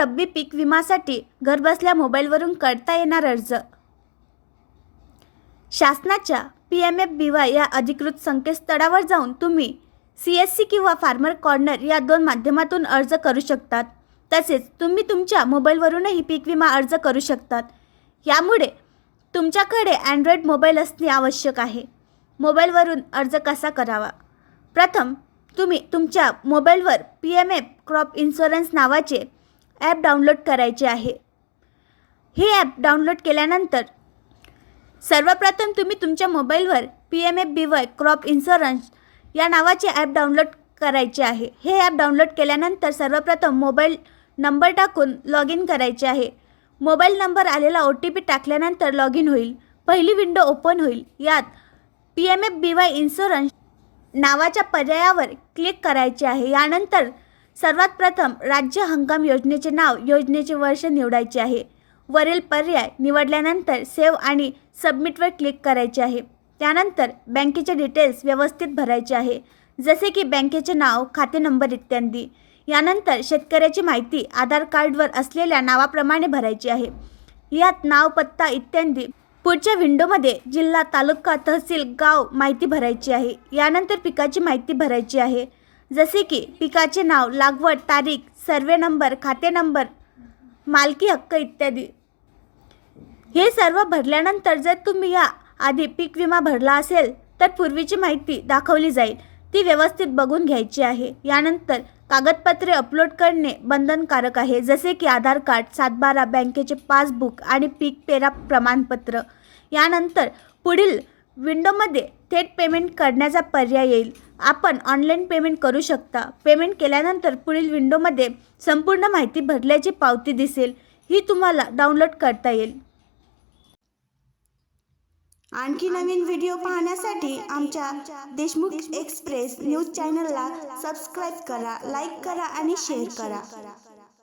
रब्बी पीक विमासाठी घरबसल्या मोबाईलवरून करता येणार अर्ज. शासनाच्या PMFBY या अधिकृत संकेतस्थळावर जाऊन तुम्ही CSC किंवा फार्मर कॉर्नर या दोन माध्यमातून अर्ज करू शकतात. तसेच तुम्ही तुमच्या मोबाईलवरूनही पीक विमा अर्ज करू शकतात. यामुळे तुमच्याकडे अँड्रॉइड मोबाईल असणे आवश्यक आहे. मोबाईलवरून अर्ज कसा करावा? प्रथम तुम्ही तुमच्या मोबाईलवर PMF क्रॉप इन्शुरन्स नावाचे ॲप डाउनलोड करायचे आहे. हे ॲप डाउनलोड केल्यानंतर सर्वप्रथम तुम्ही तुमच्या मोबाईलवर PMFBY क्रॉप इन्शुरन्स या नावाचे ॲप डाउनलोड करायचे आहे. हे ॲप डाउनलोड केल्यानंतर सर्वप्रथम मोबाईल नंबर टाकून लॉग इन करायचे आहे. मोबाईल नंबर आलेला OTP टाकल्यानंतर लॉग इन होईल. पहिली विंडो ओपन होईल. यात PMFBY इन्शुरन्स नावाच्या पर्यायावर क्लिक करायचे आहे. यानंतर सर्वात प्रथम राज्य हंगाम योजनेचे नाव, योजनेचे वर्ष निवडायचे आहे. वरील पर्याय निवडल्यानंतर सेव्ह आणि सबमिटवर क्लिक करायचे आहे. त्यानंतर बँकेचे डिटेल्स व्यवस्थित भरायचे आहे, जसे की बँकेचे नाव, खाते नंबर इत्यादी. यानंतर शेतकऱ्याची माहिती आधार कार्डवर असलेल्या नावाप्रमाणे भरायची आहे. यात नाव, पत्ता इत्यादी. पुढच्या विंडोमध्ये जिल्हा, तालुका, तहसील, गाव माहिती भरायची आहे. यानंतर पिकाची माहिती भरायची आहे, जसे की पिकाचे नाव, लागवड तारीख, सर्वे नंबर, खाते नंबर, मालकी हक्क इत्यादी. हे सर्व भरल्यानंतर जर तुम्ही या आधी पीक विमा भरला असेल तर पूर्वीची माहिती दाखवली जाईल, ती व्यवस्थित बघून घ्यायची आहे. यानंतर कागदपत्रे अपलोड करणे बंधनकारक आहे, जसे की आधार कार्ड, 7/12, बँकेचे पासबुक आणि पीक पेरा प्रमाणपत्र. यानंतर पुढील विंडोमध्ये थेट पेमेंट करण्याचा पर्याय येईल. आपण ऑनलाईन पेमेंट करू शकता. पेमेंट केल्यानंतर पुढील विंडोमध्ये संपूर्ण माहिती भरल्याची पावती दिसेल. ही तुम्हाला डाउनलोड करता येईल. आणखी नवीन व्हिडिओ पाहण्यासाठी आमच्या देशमुख एक्सप्रेस न्यूज चॅनलला सबस्क्राईब करा, लाईक करा आणि शेअर करा.